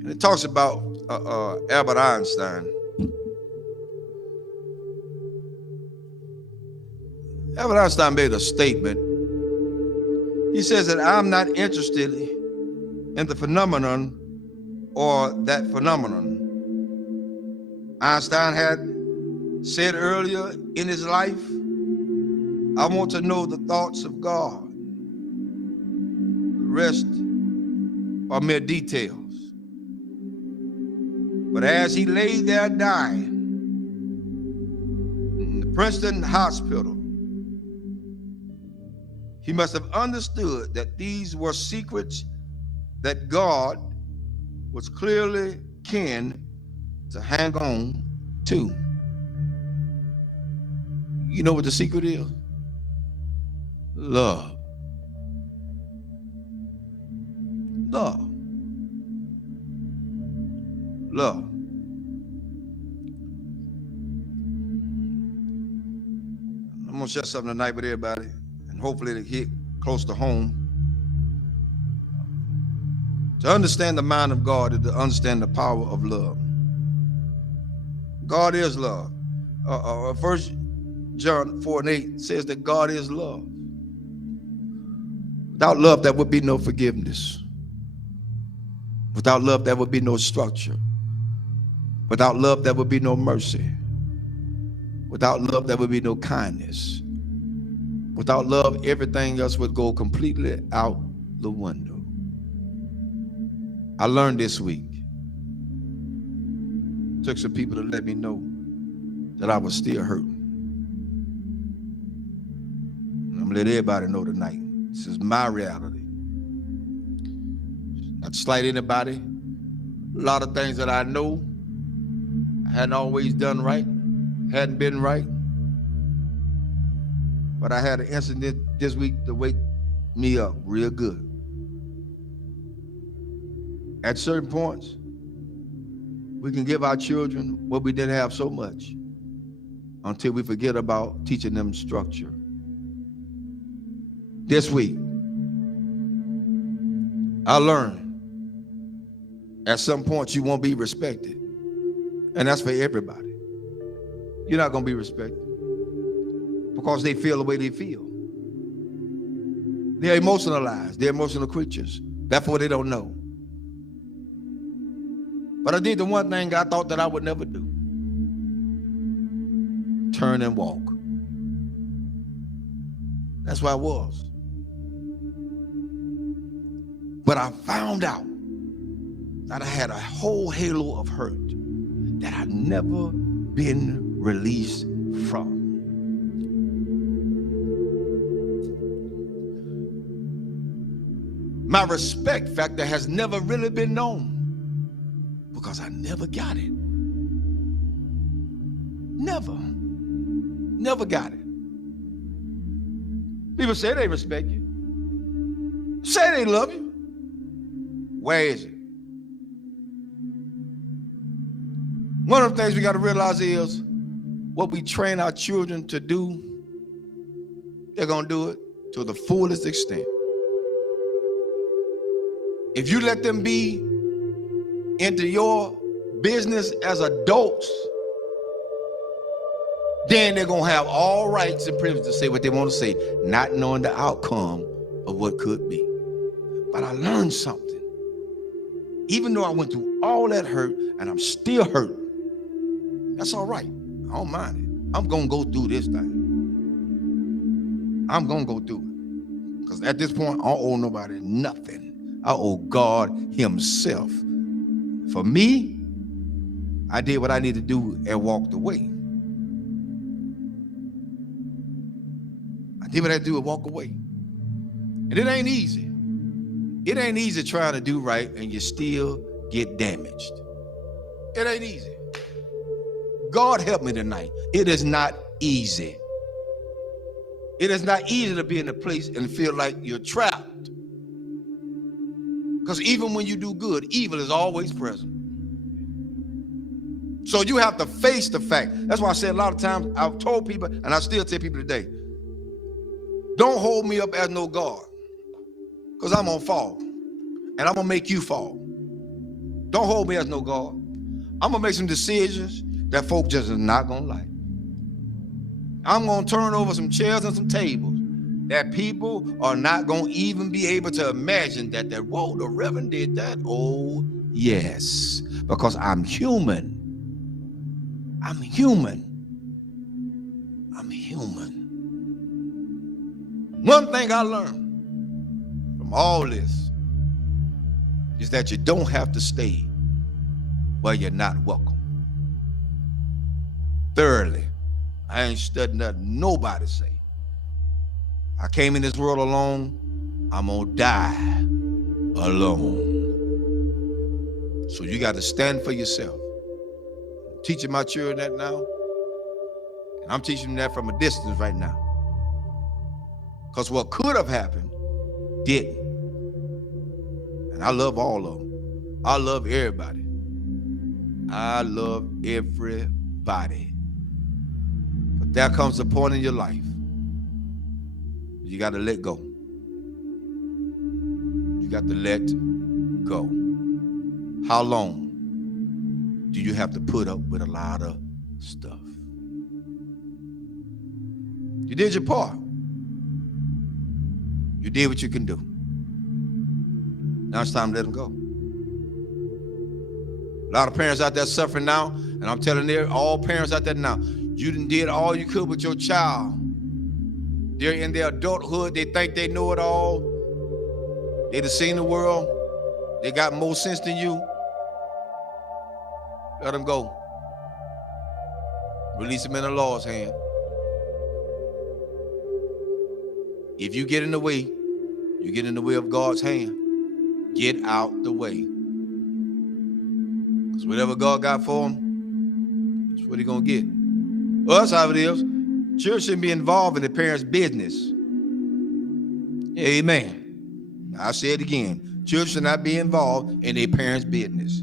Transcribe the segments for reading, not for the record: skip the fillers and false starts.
And it talks about Albert Einstein. Albert Einstein made a statement. He says that I'm not interested in the phenomenon or that phenomenon. Einstein had said earlier in his life, I want to know the thoughts of God. The rest are mere details. But as he lay there dying in the Princeton hospital, he must have understood that these were secrets that God was clearly keen to hang on to. You know what the secret is? Love. Love. Love. I'm going to share something tonight with everybody, and hopefully it'll hit close to home. To understand the mind of God is to understand the power of love. God is love. 1 John 4:8 says that God is love. Without love, there would be no forgiveness. Without love, there would be no structure. Without love, there would be no mercy. Without love, there would be no kindness. Without love, everything else would go completely out the window. I learned this week. Took some people to let me know that I was still hurting. And I'm gonna let everybody know tonight. This is my reality. Not to slight anybody. A lot of things that I know I hadn't always done right, hadn't been right. But I had an incident this week to wake me up real good. At certain points, we can give our children what we didn't have so much until we forget about teaching them structure. This week, I learned at some point you won't be respected. And that's for everybody. You're not going to be respected because they feel the way they feel. They're emotionalized. They're emotional creatures. Therefore, they don't know. But I did the one thing I thought that I would never do. Turn and walk. That's where I was. But I found out that I had a whole halo of hurt that I'd never been released from. My respect factor has never really been known because I never got it. Never got it. People say they respect you. Say they love you. Where is it? One of the things we got to realize is what we train our children to do, they're going to do it to the fullest extent. If you let them be into your business as adults, then they're going to have all rights and privileges to say what they want to say, not knowing the outcome of what could be. But I learned something. Even though I went through all that hurt and I'm still hurting, that's all right. I don't mind it. I'm going to go through this thing. I'm going to go through it. Because at this point, I don't owe nobody nothing. I owe God himself. For me, I did what I needed to do and walked away. I did what I had to do and walk away. And it ain't easy. It ain't easy trying to do right and you still get damaged. It ain't easy. God help me tonight. It is not easy. It is not easy to be in a place and feel like you're trapped. Because even when you do good, evil is always present. So you have to face the fact. That's why I said a lot of times, I've told people, and I still tell people today, don't hold me up as no God. Because I'm going to fall. And I'm going to make you fall. Don't hold me as no God. I'm going to make some decisions that folk just is not going to like. I'm going to turn over some chairs and some tables that people are not going to even be able to imagine that, whoa, the Reverend did that. Oh, yes, because I'm human. I'm human. I'm human. One thing I learned from all this is that you don't have to stay where you're not welcome. Thirdly, I ain't studying nothing nobody say. I came in this world alone. I'm gonna die alone. So you got to stand for yourself. I'm teaching my children that now, and I'm teaching them that from a distance right now. Because what could have happened didn't. And I love all of them. I love everybody. I love everybody. But there comes a point in your life you got to let go. You got to let go. How long do you have to put up with a lot of stuff? You did your part. You did what you can do. Now it's time to let them go. A lot of parents out there suffering now, and I'm telling all parents out there now, you done did all you could with your child. They're in their adulthood. They think they know it all. They done seen the world. They got more sense than you. Let them go. Release them in the Lord's hand. If you get in the way, you get in the way of God's hand. Get out the way. Because whatever God got for them, that's what he's going to get. Well, that's how it is. Children shouldn't be involved in the parents' business. Amen. I'll say it again. Children should not be involved in their parents' business.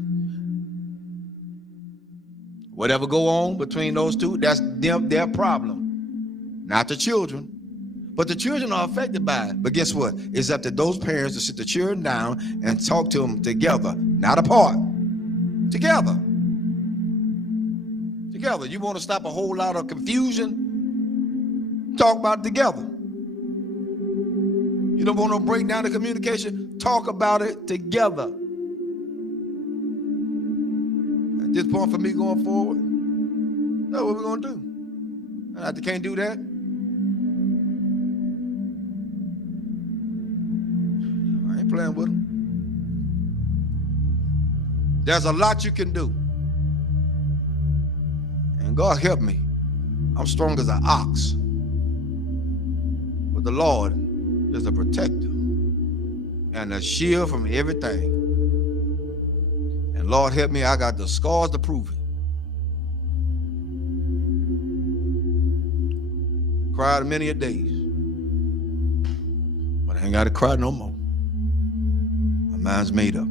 Whatever go on between those two, that's their problem. Not the children. But the children are affected by it. But guess what? It's up to those parents to sit the children down and talk to them together, not apart. Together. Together. You want to stop a whole lot of confusion? Talk about it together. You don't want to break down the communication? Talk about it together. At this point for me going forward, that's what we're going to do. And if they can't do that, I ain't playing with them. There's a lot you can do. And God help me. I'm strong as an ox. But the Lord is a protector and a shield from everything. And Lord help me, I got the scars to prove it. Cried many a days. But I ain't got to cry no more. My mind's made up.